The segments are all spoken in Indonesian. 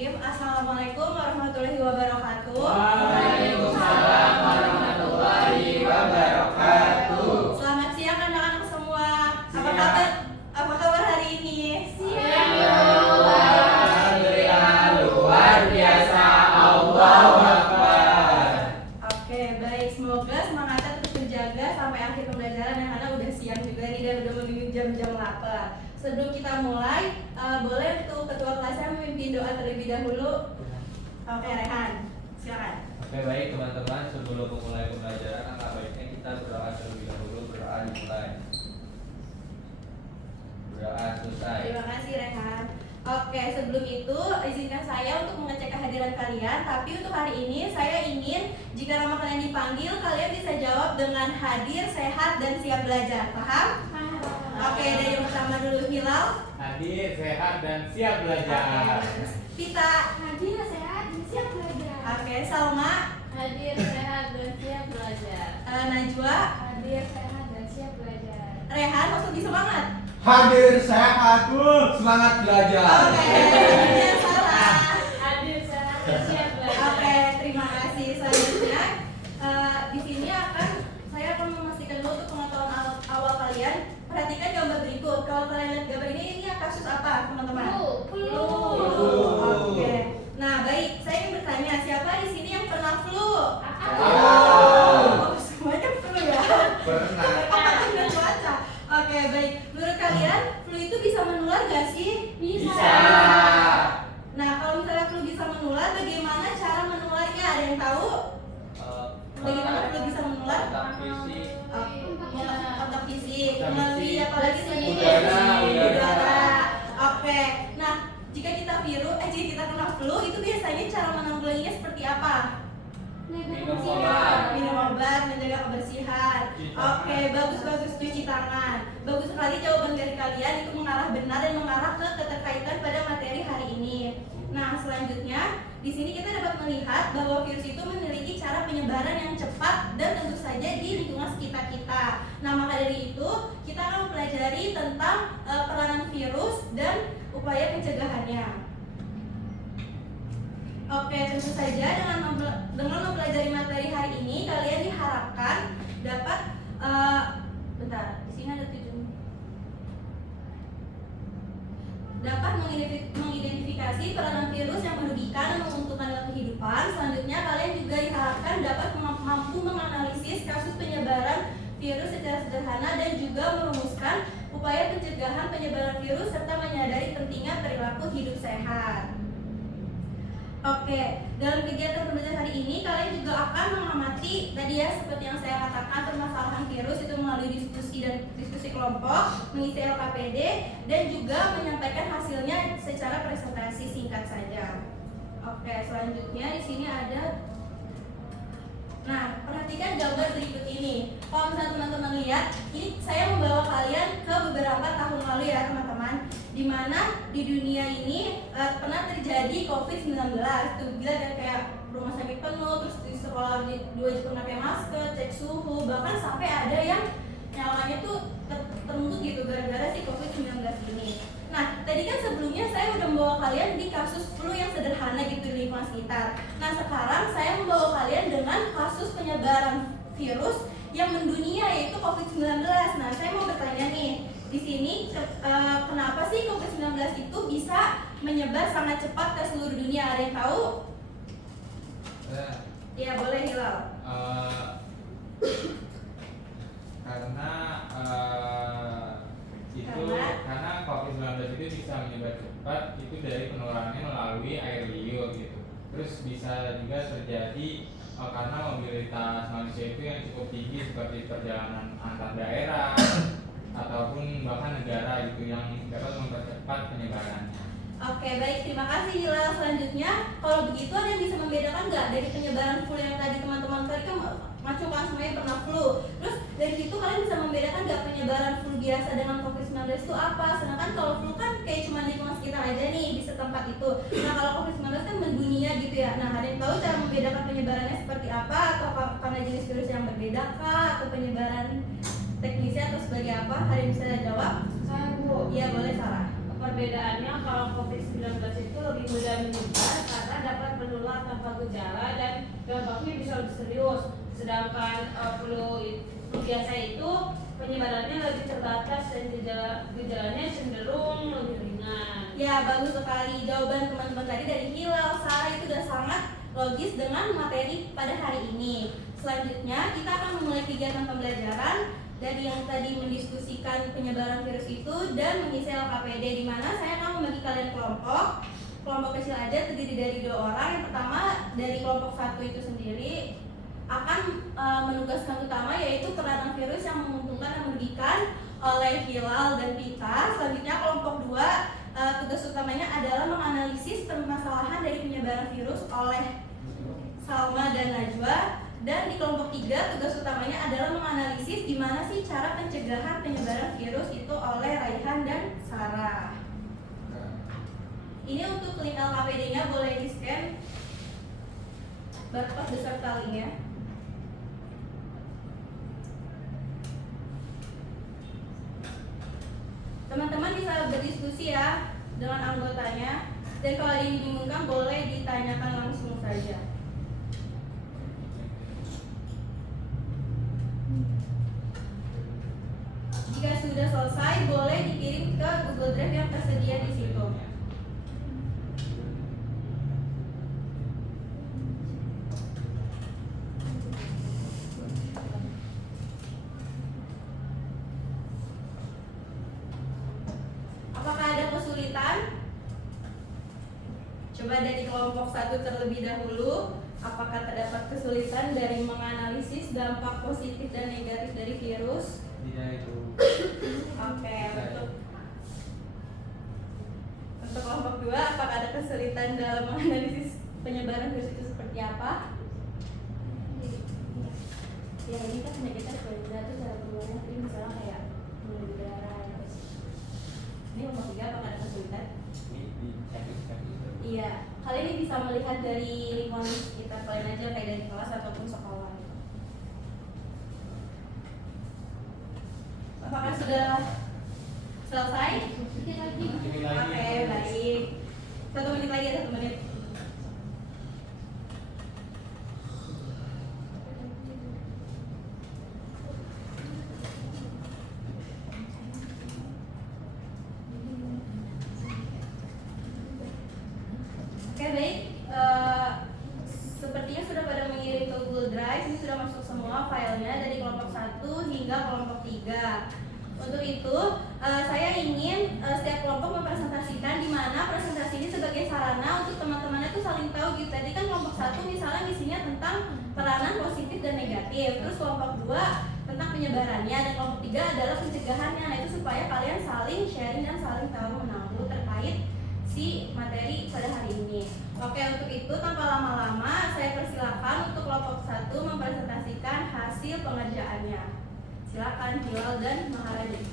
Bismillahirrahmanirrahim. Assalamualaikum warahmatullahi wabarakatuh. Waalaikumsalam warahmatullahi wabarakatuh. Selamat siang anak-anak semua. Apa kabar? Apa kabar hari ini? Siang. Alhamdulillah luar biasa. Allahu Akbar. Oke, baik. Semoga semangatnya terus terjaga sampai akhir pembelajaran ya, karena udah siang juga nih dan udah menuju jam-jam lapar. Sebelum kita mulai, boleh untuk ketua kelasnya memimpin doa terlebih dahulu. Oke, Rehan, silakan. Oke, baik teman-teman, sebelum memulai pembelajaran alangkah baiknya kita berdoa terlebih dahulu. Berdoa dimulai. Berdoa selesai. Terima kasih Rehan. Oke, sebelum itu izinkan saya untuk mengecek kehadiran kalian. Tapi untuk hari ini saya ingin jika nama kalian dipanggil, kalian bisa jawab dengan hadir, sehat, dan siap belajar. Paham? Oke, dari yang pertama dulu, Hilal. Hadir, sehat, dan siap belajar. Pita. Hadir, sehat, dan siap belajar. Oke, Salma. Hadir, sehat, dan siap belajar. Najwa. Hadir, sehat, dan siap belajar. Rehan, langsung semangat. Hadir, sehat, semangat belajar. Oke, ini yang salah. Hadir, sehat, dan siap belajar. Oke, terima kasih. Selanjutnya, di sini saya akan memastikan dulu untuk pengetahuan awal kalian. Perhatikan gambar berikut. Kalau kalian lihat gambar ini kasus apa, teman-teman? Flu. Oke. Nah, baik. Saya ingin bertanya, siapa di sini yang pernah flu? Oh. Semuanya flu ya. Pernah. Apakah dengan cuaca? Oke, baik. Menurut kalian, flu itu bisa menular gak sih? Bisa. Nah, kalau misalnya flu bisa menular, bagaimana cara menularnya? Ada yang tahu? Bagaimana flu bisa menular? Kontak fisik. Kontak fisik, melalui Fisik. apa lagi sih? Udara. Oke. Nah, jika kita jika kita kena flu, itu biasanya cara menanggulanginya seperti apa? Minum obat. Minum obat, menjaga kebersihan. Cuci tangan. Oke, bagus cuci tangan. Bagus sekali jawaban dari kalian, itu mengarah benar dan mengarah ke keterkaitan pada materi hari ini. Nah, selanjutnya di sini kita dapat melihat bahwa virus itu memiliki cara penyebaran yang cepat dan tentu saja di lingkungan sekitar kita. Nah, maka dari itu kita akan mempelajari tentang peranan virus dan upaya pencegahannya. Oke, tentu saja dengan mempelajari materi hari ini kalian diharapkan dapat di sini ada 7. Dapat mengidentifikasi peranan virus yang merugikan dan menguntungkan dalam kehidupan. Selanjutnya kalian juga diharapkan dapat mampu menganalisis kasus penyebaran virus secara sederhana dan juga merumuskan upaya pencegahan penyebaran virus serta menyadari pentingnya perilaku hidup sehat. Oke, dalam kegiatan pembelajaran hari ini kalian juga akan mengamati tadi ya seperti yang saya katakan permasalahan virus itu melalui diskusi kelompok, mengisi LKPD dan juga menyampaikan hasilnya secara presentasi singkat saja. Oke, selanjutnya di sini ada. Nah, perhatikan gambar berikut ini. Kalau misalnya teman-teman lihat, ini saya membawa kalian ke beberapa tahun lalu ya teman-teman, di mana di dunia ini pernah terjadi COVID-19. Tuh gila kan, kayak rumah sakit penuh, terus di sekolah diwajibkan pakai masker, cek suhu, bahkan sampai ada yang nyawanya tuh tertutup gitu gara-gara si COVID-19 ini. Nah, tadi kan sebelumnya saya udah membawa kalian di kasus flu yang sederhana gitu di lingkungan sekitar. Nah, sekarang saya membawa kalian dengan kasus penyebaran virus yang mendunia yaitu COVID-19. Nah, saya mau bertanya nih, di sini kenapa sih COVID-19 itu bisa menyebar sangat cepat ke seluruh dunia? Ada yang tahu? Ya, boleh Hilal. Karena COVID-19 itu bisa menyebar cepat itu dari penularannya melalui air liur gitu. Terus bisa juga terjadi karena mobilitas manusia itu yang cukup tinggi seperti perjalanan antar daerah ataupun bahkan negara gitu yang dapat mempercepat penyebarannya. Oke, baik, terima kasih Hilal. Selanjutnya, kalau begitu ada yang bisa membedakan nggak dari penyebaran flu yang tadi teman-teman tadi kan macam semuanya pernah flu. Terus dari situ kalian bisa membedakan nggak penyebaran flu biasa dengan COVID-19 itu apa? Sedangkan kalau flu kan kayak cuma di lingkungan sekitar aja nih di setempat itu. Nah, kalau COVID-19 kan mendunia gitu ya. Nah, ada yang tahu cara membedakan penyebarannya seperti apa? Atau karena jenis virus yang berbeda kah? Atau penyebaran teknisnya atau sebagai apa? Ada yang bisa jawab? Saya Bu. Iya, boleh Sarah. Perbedaannya kalau COVID-19 itu lebih mudah menyebar karena dapat menular tanpa gejala dan dampaknya bisa lebih serius. Sedangkan flu biasa itu penyebarannya lebih terbatas dan gejalanya cenderung lebih ringan. Ya, bagus sekali jawaban teman-teman tadi dari Hilal, Sarah itu sudah sangat logis dengan materi pada hari ini. Selanjutnya kita akan memulai kegiatan pembelajaran dari yang tadi mendiskusikan penyebaran virus itu dan mengisi LKPD, di mana saya akan membagi kalian kelompok kecil aja terdiri dari 2 orang. Yang pertama dari kelompok 1 itu sendiri akan menugaskan utama yaitu peranan virus yang menguntungkan dan merugikan oleh Hilal dan Pita. Selanjutnya kelompok 2 tugas utamanya adalah menganalisis permasalahan dari penyebaran virus oleh Salma dan Najwa. Dan di kelompok 3 tugas utamanya adalah menganalisis gimana sih cara pencegahan penyebaran virus itu oleh Raihan dan Sarah. Ini untuk link LKPD-nya boleh di-scan barcode beserta linknya. Teman-teman bisa berdiskusi ya dengan anggotanya, dan kalau ada yang dibingungkan boleh ditanyakan langsung saja. Jika sudah selesai, boleh dikirim ke Google Drive yang tersedia di situ. Apakah ada kesulitan? Coba dari kelompok 1 terlebih dahulu. Apakah terdapat kesulitan dari menganalisis dampak positif dan negatif dari virus? Tidak itu. Oke, untuk kelompok 2, apakah ada kesulitan dalam menganalisis penyebaran virus itu seperti apa? Ya, ini kan penyakitnya sebenarnya itu cara keluarnya, tapi misalnya kayak menuju darah. Ini kelompok 3, apakah ada kesulitan? Iya, kalian ini bisa melihat dari lingkungan sekitar kalian aja, kayak dari kelas ataupun sekolah. Apakah sudah selesai? Sedikit lagi. Oke, baik. 1 menit lagi, 1 menit. Oke, baik. Sepertinya sudah pada mengirim ke Google Drive. Ini sudah masuk semua filenya dari kelompok 1 hingga kelompok 3. Untuk itu, saya ingin setiap kelompok mempresentasikan, di mana presentasi ini sebagai sarana untuk teman-temannya itu saling tahu gitu. Tadi kan kelompok 1 misalnya isinya tentang peranan positif dan negatif. Terus kelompok 2 tentang penyebarannya, dan kelompok 3 adalah pencegahannya. Nah, itu supaya kalian saling sharing dan saling tahu menahu terkait si materi pada hari ini. Oke, untuk itu tanpa lama-lama saya persilakan untuk kelompok 1 mempresentasikan hasil pengerjaannya. Silakan Hilal dan Maharani.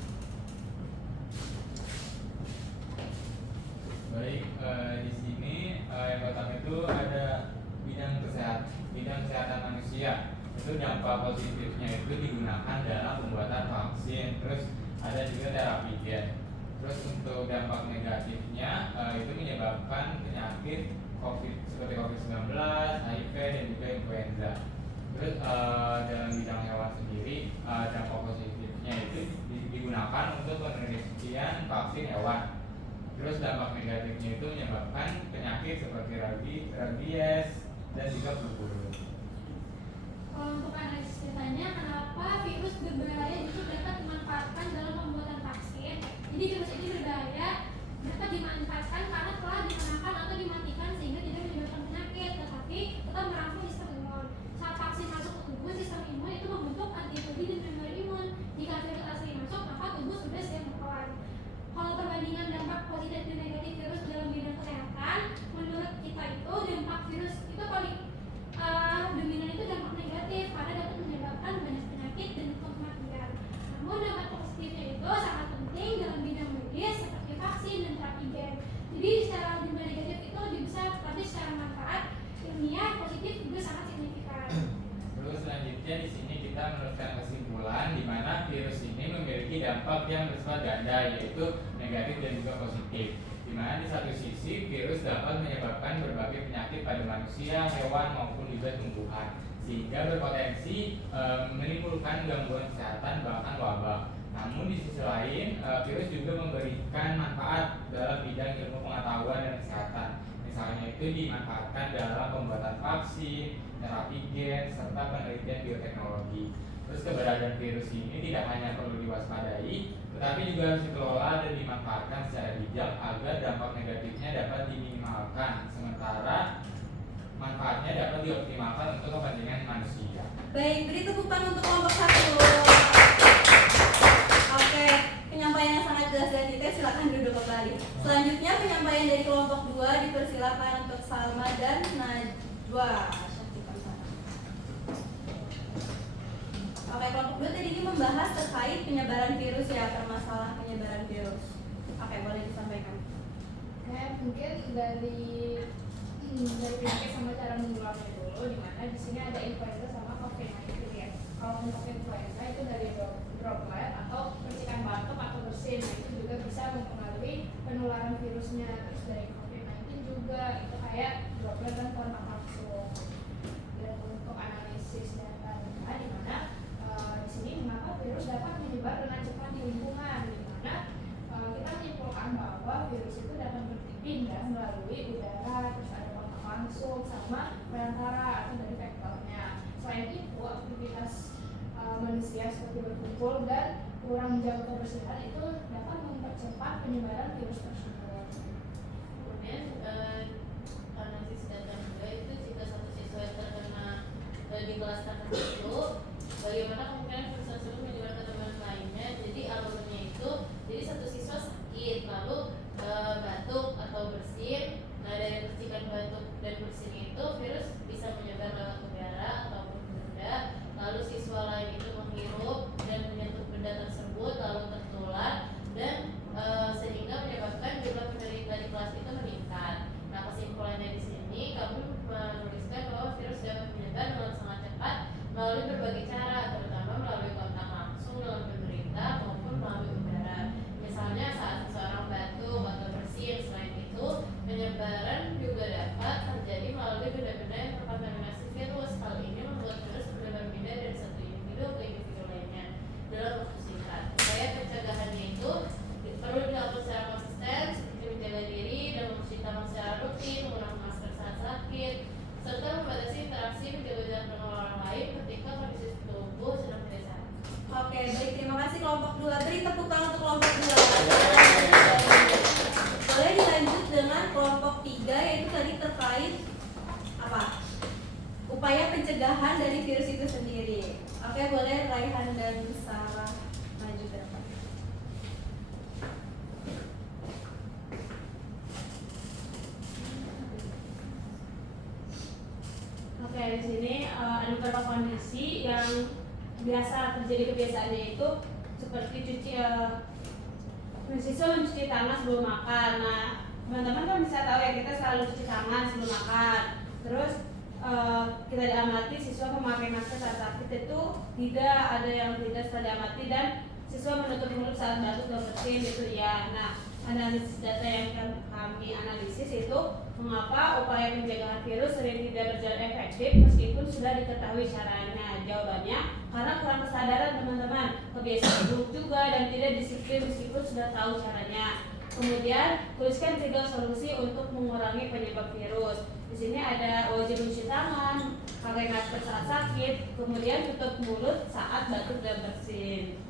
Baik, di sini yang pertama itu ada bidang kesehatan manusia. Itu dampak positifnya itu digunakan dalam pembuatan vaksin. Terus ada juga terapi gen. Terus untuk dampak negatifnya itu menyebabkan penyakit seperti COVID-19, HIV dan juga influenza. Terus dalam bidang hewan sendiri dampak positifnya itu digunakan untuk penelitian vaksin hewan. Terus dampak negatifnya itu menyebabkan penyakit seperti rabies dan juga flu burung. Kalau untuk analisis datanya, kenapa virus berbahaya justru dapat dimanfaatkan dalam pembuatan vaksin? Jadi virus ini berbahaya dapat dimanfaatkan karena telah digunakan atau dimatikan sehingga tidak menyebabkan penyakit, tetapi tetap merangsang sistem imun. Saat vaksin masuk ke tubuh, sistem imun itu membentuk antibodi dan memori imun. Jika virus asli masuk, maka tubuh sudah siap melawan. Kalau perbandingan dampak positif dan negatif virus dalam bidang kesehatan, menurut kita itu dampak virus itu paling dominan itu dampak negatif karena dapat menyebabkan banyak penyakit dan kematian. Namun dampak positifnya itu sangat penting dalam bidang medis seperti vaksin dan terapi gen. Jadi secara jumlah negatif itu lebih besar, tapi secara manfaat ilmiah positif juga sangat signifikan. Terus selanjutnya di sini kita meneruskan kesimpulan di mana virus ini memiliki dampak yang bersifat ganda, yaitu negatif dan juga positif. Di mana di satu sisi virus dapat menyebabkan berbagai penyakit pada manusia, hewan maupun juga tumbuhan, sehingga berpotensi menimbulkan gangguan kesehatan bahkan wabah. Namun di sisi lain, virus juga memberikan manfaat dalam bidang ilmu pengetahuan dan kesehatan. Misalnya itu dimanfaatkan dalam pembuatan vaksin, terapi gen, serta penelitian bioteknologi. Terus keberadaan virus ini tidak hanya perlu diwaspadai, tetapi juga harus dikelola dan dimanfaatkan secara bijak agar dampak negatifnya dapat diminimalkan, sementara manfaatnya dapat dioptimalkan untuk kepentingan manusia. Baik, beri tepuk tangan untuk kelompok 1. Oke, penyampaian yang sangat jelas dan detail, silakan duduk kembali. Selanjutnya penyampaian dari kelompok 2 dipersilakan untuk Salma dan Najwa. Oke, kelompok 2 tadi ini membahas terkait penyebaran virus ya, permasalahan penyebaran virus. Oke, boleh disampaikan. Oke, mungkin dari penyakit sama cara menularnya dulu, di mana di sini ada influenza sama COVID-19 ya. Kalau untuk influenza itu dari droplet atau percikan batuk atau bersin, nah itu juga bisa mempengaruhi penularan virusnya. Terus dari COVID-19 juga itu kayak droplet dan kontak langsung. Dan untuk analisis datanya, di mana di sini mengapa virus dapat menyebar dengan cepat di lingkungan, di mana kita menyimpulkan bahwa virus itu dapat berpindah melalui udara, terus ada kontak langsung sama perantara atau dari vektornya. Selain itu, aktivitas manusia seperti berkumpul dan kurang menjaga kebersihan itu dapat mempercepat penyebaran virus tersebut. Kemudian analisis data juga itu jika satu siswa yang terkena di kelas tertentu, bagaimana kemungkinan virus tersebut menyebar ke teman lainnya. Jadi alurnya itu, jadi satu siswa sakit lalu batuk atau bersin. Nah dari percikan batuk dan bersin itu virus bisa menyebar lewat udara ataupun benda. Lalu siswa lain itu menghirup dan menyentuh benda tersebut lalu tertular dan sehingga menyebabkan jumlah penderita di kelas itu meningkat. Nah kesimpulannya di sini kami menuliskan bahwa virus dapat menyebar dengan sangat cepat melalui berbagai cara, terutama melalui kontak langsung dengan penderita maupun melalui udara. Misalnya saat seseorang batuk atau bersin. Selain itu, penyebaran juga dapat terjadi melalui benda-benda yang terkontaminasi virus. Hal ini membuat virus mudah berpindah dari satu individu ke individu lainnya dalam waktu singkat. Upaya pencegahannya itu perlu dilakukan secara konsisten, seperti menjaga diri dan mencuci tangan secara rutin, menggunakan masker saat sakit, serta membatasi interaksi menjaga jarak dengan orang lain ketika kondisi tubuh sedang tidak sehat. Oke, baik, terima kasih kelompok 2. Beri tepuk tangan untuk kelompok 2. Boleh dilanjut dengan kelompok 3, yaitu tadi terkait apa? Upaya pencegahan dari virus itu sendiri. Oke, boleh Raihan dan Sarah maju ke depan. Oke, di sini ada beberapa kondisi yang biasa terjadi kebiasaannya itu seperti siswa mencuci tangan sebelum makan. Nah, teman-teman kan bisa tahu ya, kita selalu cuci tangan sebelum makan. Terus kita diamati siswa memakai masker saat sakit itu tidak ada yang tidak setelah diamati, dan siswa menutup mulut saat batuk dan bersin itu ya. Nah, analisis data yang kami analisis itu mengapa upaya pencegahan virus sering tidak berjalan efektif meskipun sudah diketahui caranya. Jawabannya karena kurang kesadaran teman-teman, kebiasaan buruk juga, dan tidak disiplin meskipun sudah tahu caranya. Kemudian tuliskan 3 solusi untuk mengurangi penyebab virus. Di sini ada wajib mencuci tangan, pakai masker saat sakit, kemudian tutup mulut saat batuk dan bersin.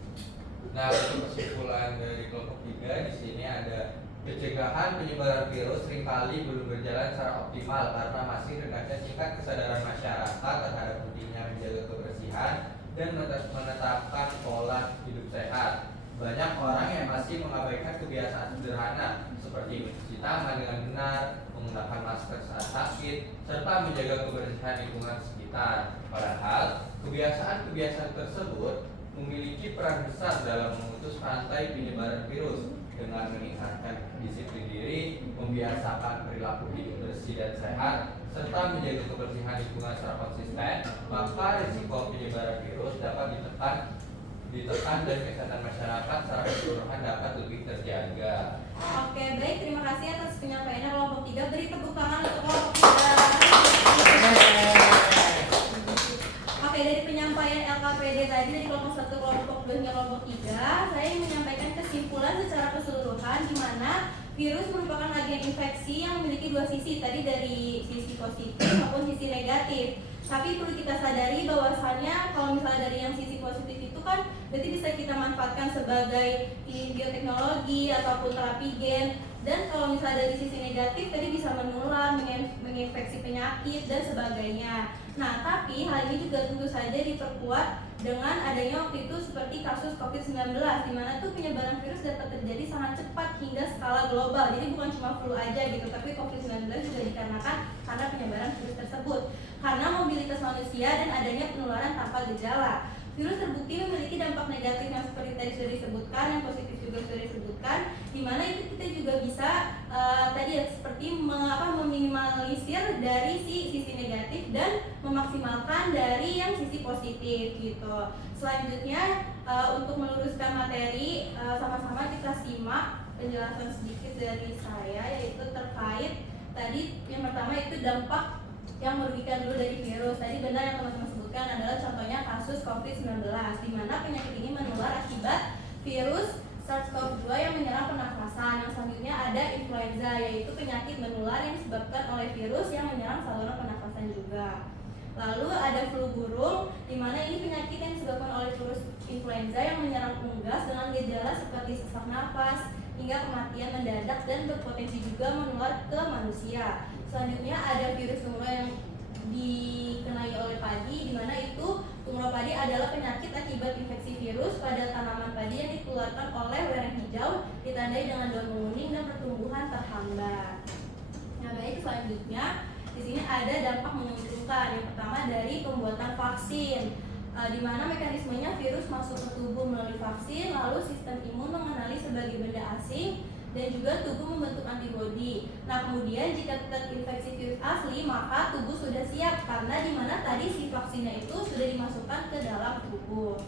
Nah, untuk kesimpulan dari kelompok 3 di sini ada pencegahan penyebaran virus seringkali belum berjalan secara optimal karena masih rendahnya tingkat kesadaran masyarakat terhadap pentingnya menjaga kebersihan dan menetapkan pola hidup sehat. Banyak orang yang masih mengabaikan kebiasaan sederhana seperti mencuci tangan dengan benar, menggunakan masker saat sakit, serta menjaga kebersihan lingkungan sekitar. Padahal kebiasaan-kebiasaan tersebut memiliki peran besar dalam memutus rantai penyebaran virus. Dengan meningkatkan disiplin diri, membiasakan perilaku hidup bersih dan sehat, serta menjaga kebersihan lingkungan secara konsisten, maka risiko penyebaran virus dapat ditekan ditekan dan kesehatan masyarakat secara keseluruhan dapat lebih terjaga. Oke, baik, terima kasih atas penyampaiannya kelompok 3. Beri tepuk tangan untuk kelompok 3. Oke, dari penyampaian LKPD tadi dari kelompok 1, kelompok 2 hingga kelompok 3, saya ingin menyampaikan kesimpulan secara keseluruhan di mana virus merupakan agen infeksi yang memiliki dua sisi, tadi dari sisi positif maupun sisi negatif. Tapi perlu kita sadari bahwasannya kalau misalnya dari yang sisi positif itu kan berarti bisa kita manfaatkan sebagai bioteknologi ataupun terapi gen. Dan kalau misalnya dari sisi negatif tadi bisa menular, menginfeksi penyakit dan sebagainya. Nah, tapi hal ini juga tentu saja diperkuat dengan adanya waktu itu seperti kasus COVID-19 di mana tuh penyebaran virus dapat terjadi sangat cepat hingga skala global. Jadi bukan cuma flu aja gitu, tapi COVID-19 juga dikarenakan karena penyebaran virus tersebut. Karena mobilitas manusia dan adanya penularan tanpa gejala. Virus terbukti memiliki dampak negatif yang seperti tadi sudah disebutkan, yang positif juga sudah disebutkan, di mana itu kita juga bisa tadi ya seperti meminimalisir dari sisi negatif dan memaksimalkan dari yang sisi positif gitu. Selanjutnya untuk meluruskan materi sama-sama kita simak penjelasan sedikit dari saya, yaitu terkait tadi yang pertama itu dampak yang merugikan dulu dari virus. Tadi benar yang teman-teman sebutkan adalah contohnya kasus COVID-19 di mana penyakit ini menular akibat virus SARS-CoV-2 yang menyerang pernafasan. Yang selanjutnya ada influenza, yaitu penyakit menular yang disebabkan oleh virus yang menyerang saluran pernafasan juga. Lalu ada flu burung, di mana ini penyakit yang disebabkan oleh virus influenza yang menyerang unggas dengan gejala seperti sesak nafas hingga kematian mendadak dan berpotensi juga menular ke manusia. Selanjutnya ada virus tumor yang dikenai oleh padi, di mana itu tumor padi adalah penyakit akibat infeksi virus pada tanaman padi yang dikeluarkan oleh lereng hijau, ditandai dengan daun menguning dan pertumbuhan terhambat. Nah, baik, selanjutnya di sini ada dampak menguntungkan. Yang pertama dari pembuatan vaksin, di mana mekanismenya virus masuk ke tubuh melalui vaksin, lalu sistem imun mengenali sebagai benda asing dan juga tubuh membentuk antibodi. Nah, kemudian jika terinfeksi virus asli, maka tubuh sudah siap karena di mana tadi si vaksinnya itu sudah dimasukkan ke dalam tubuh.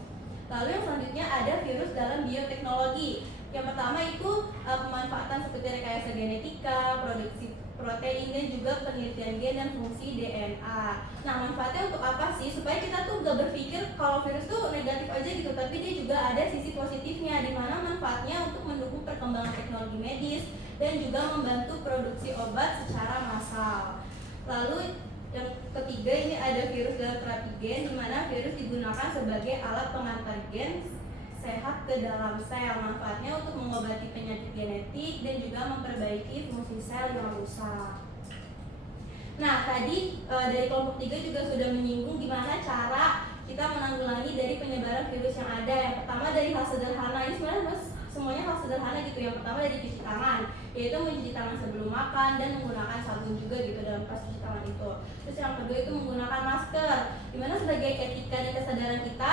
Lalu yang selanjutnya ada virus dalam bioteknologi. Yang pertama itu pemanfaatan seperti rekayasa genetika, produksi protein dan juga penelitian gen dan fungsi DNA. Nah, manfaatnya untuk apa sih? Supaya kita tuh gak berpikir kalau virus tuh negatif aja gitu, tapi dia juga ada sisi positifnya, di mana manfaatnya untuk mendukung perkembangan teknologi medis dan juga membantu produksi obat secara massal. Lalu yang ketiga ini ada virus dalam terapi gen, di mana virus digunakan sebagai alat pengantar gen sehat ke dalam sel. Manfaatnya untuk mengobati penyakit genetik dan juga memperbaiki fungsi sel yang rusak. Nah, tadi dari kelompok 3 juga sudah menyinggung gimana cara kita menanggulangi dari penyebaran virus yang ada. Yang pertama dari hal sederhana, ini sebenarnya semuanya hal sederhana gitu. Yang pertama dari cuci tangan, yaitu mencuci tangan sebelum makan dan menggunakan sabun juga gitu dalam pas cuci tangan itu. Terus yang kedua itu menggunakan masker, dimana sebagai etika dan kesadaran kita,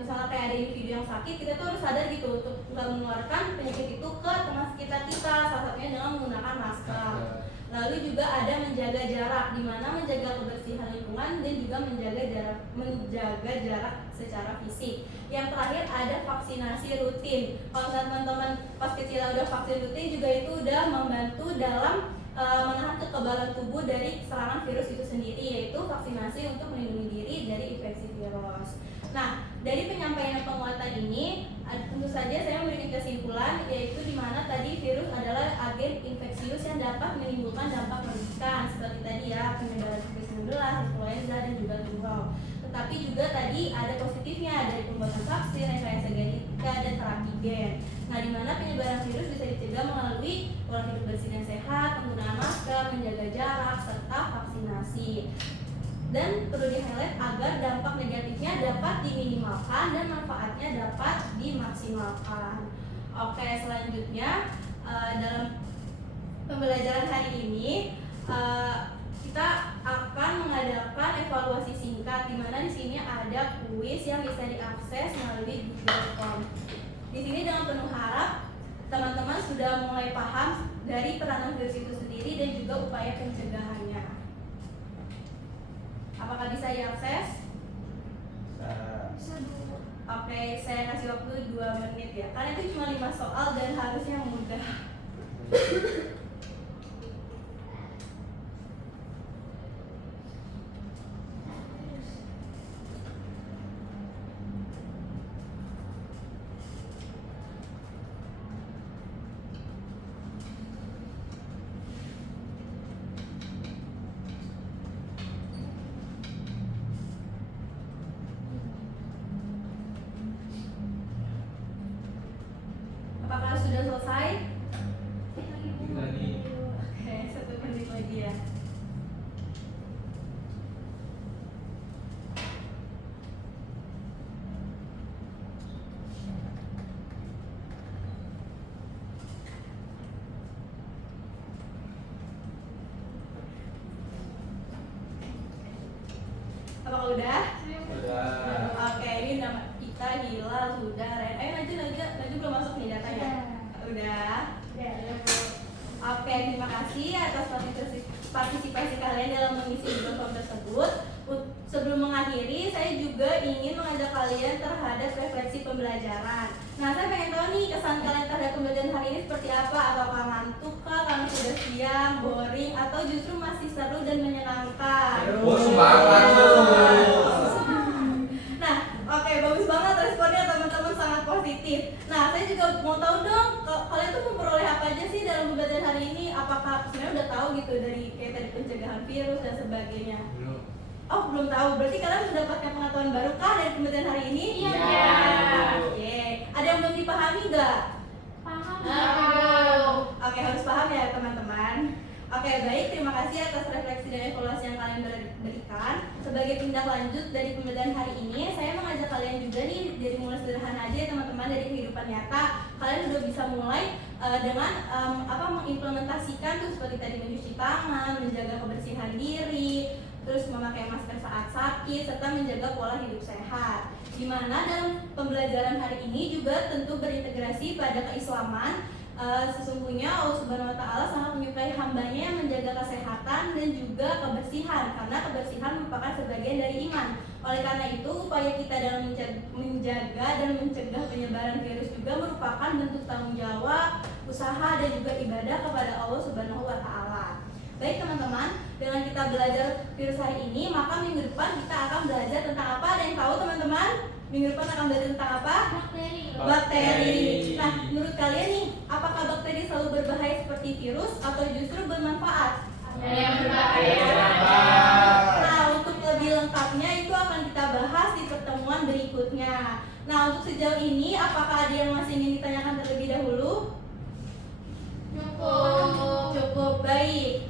misalnya kayak ada individu yang sakit, kita tuh harus sadar gitu untuk nggak menularkan penyakit itu ke teman sekitar kita, salah satunya dengan menggunakan masker. Lalu juga ada menjaga jarak, di mana menjaga kebersihan lingkungan dan juga menjaga jarak secara fisik. Yang terakhir ada vaksinasi rutin. Kalau teman-teman pas kecil udah vaksin rutin juga itu udah membantu dalam menahan kekebalan tubuh dari serangan virus itu sendiri, yaitu vaksinasi untuk melindungi diri dari infeksi virus. Nah, dari penyampaian penguatan ini, tentu saja saya memberikan kesimpulan, yaitu di mana tadi virus adalah agen infeksius yang dapat menimbulkan dampak merugikan, seperti tadi ya, penyebaran COVID-19, influenza, dan juga flu. Tetapi juga tadi ada positifnya dari pembuatan vaksin, rekayasa genetika, dan terapi gen. Nah, di mana penyebaran virus bisa dicegah melalui pola hidup bersih dan sehat, penggunaan masker, menjaga jarak, serta vaksinasi. Dan perlu di-highlight agar dampak negatifnya dapat diminimalkan dan manfaatnya dapat dimaksimalkan. Oke, selanjutnya dalam pembelajaran hari ini kita akan mengadakan evaluasi singkat, di mana di sini ada kuis yang bisa diakses melalui Google.com. Di sini dengan penuh harap teman-teman sudah mulai paham dari peranan virus itu sendiri dan juga upaya pencegahannya. Apakah bisa diakses? Bisa, Bu. Oke, saya kasih waktu 2 menit ya. Karena itu cuma 5 soal dan harusnya mudah. Apakah sudah selesai? Kita nih Oke, 1 menit lagi ya. Apakah udah? Sudah. Oke, ini nama kita Hilal, sudah, Ren. Ayo maju belum masuk nih datanya. Udah. Oke, terima kasih atas partisipasi kalian dalam mengisi Google Form tersebut. Sebelum mengakhiri, saya juga ingin mengajak kalian terhadap refleksi pembelajaran. Nah, saya pengen tahu nih kesan kalian terhadap pembelajaran hari ini seperti apa? Apakah ngantuk kah, karena sudah siang, boring, atau justru masih seru dan menyenangkan? Oh, semangat terus. Nah, oke, bagus banget responnya teman-teman, sangat positif. Nah, saya juga mau tahu dong, kalian tuh memperoleh apa aja sih dalam pembelajaran hari ini? Apakah sebenarnya udah tahu gitu dari kayak tadi pencegahan virus dan sebagainya? belum. Oh, belum tahu. Berarti kalian sudah mendapatkan pengetahuan baru kah dari pembelajaran hari ini? Iya. Oke. Ada yang belum dipahami nggak? Paham. Oke, harus paham ya teman-teman. Oke, baik. Terima kasih atas refleksi dan evaluasi yang kalian berikan. Sebagai tindak lanjut dari pembelajaran hari ini, saya mengajak kalian juga nih dari mulai sederhana aja ya teman-teman, dari kehidupan nyata. Kalian udah bisa mulai dengan mengimplementasikan tuh seperti tadi mencuci tangan, menjaga kebersihan diri, terus memakai masker saat sakit, serta menjaga pola hidup sehat. Di mana dalam pembelajaran hari ini juga tentu berintegrasi pada keislaman. Sesungguhnya Allah Subhanahu Wa Taala sangat menyukai hambanya yang menjaga kesehatan dan juga kebersihan, karena kebersihan merupakan sebagian dari iman. Oleh karena itu, upaya kita dalam menjaga dan mencegah penyebaran virus juga merupakan bentuk tanggung jawab, usaha dan juga ibadah kepada Allah Subhanahu Wa Taala. Baik teman-teman, dengan kita belajar virus hari ini, maka minggu depan kita akan belajar tentang apa? Ada yang tahu teman-teman? Minggu depan akan belajar tentang apa? Bakteri. Nah, menurut kalian nih, apakah bakteri selalu berbahaya seperti virus atau justru bermanfaat? Ada yang berbahaya. Nah, untuk lebih lengkapnya itu akan kita bahas di pertemuan berikutnya. Nah, untuk sejauh ini, apakah ada yang masih ingin ditanyakan terlebih dahulu? Cukup baik.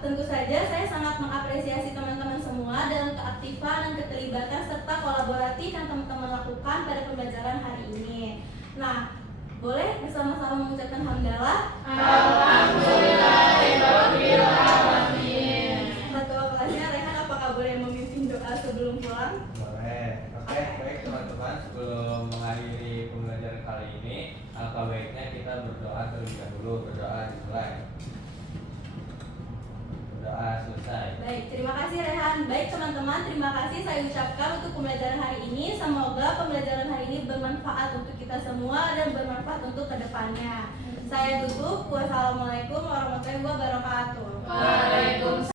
Tentu saja saya sangat mengapresiasi teman-teman semua dalam keaktifan dan keterlibatan serta kolaboratif yang teman-teman lakukan pada pembelajaran hari ini. Nah, boleh bersama-sama mengucapkan hamdalah. Alhamdulillahirabbil alamin. Ketua kelasnya Rehan, apakah boleh memimpin doa sebelum pulang? Boleh. Oke, baik teman-teman, sebelum mengakhiri pembelajaran kali ini, alangkah baiknya kita berdoa terlebih dahulu. Berdoa dimulai. Berdoa selesai. Baik, terima kasih Rehan. Baik teman-teman, terima kasih saya ucapkan untuk pembelajaran hari ini. Semoga pembelajaran hari ini bermanfaat untuk kita semua dan bermanfaat untuk kedepannya. Saya tutup. Wassalamualaikum warahmatullahi wabarakatuh. Waalaikumsalam.